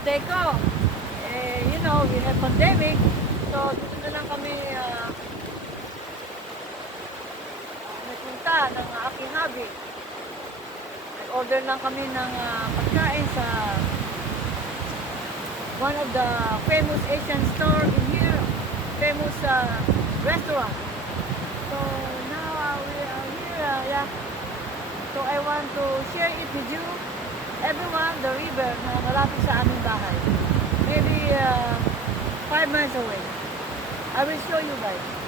Teco. You know, we have pandemic. So, dito na lang kami nagpunta ng aking hubby. Nag-order lang kami ng pagkain sa one of the famous Asian store in here. Famous restaurant. So, now we are here. Yeah. So, I want to share it with you. Everyone, the river na malapit sa aming bahay. Maybe 5 miles away. I will show you guys.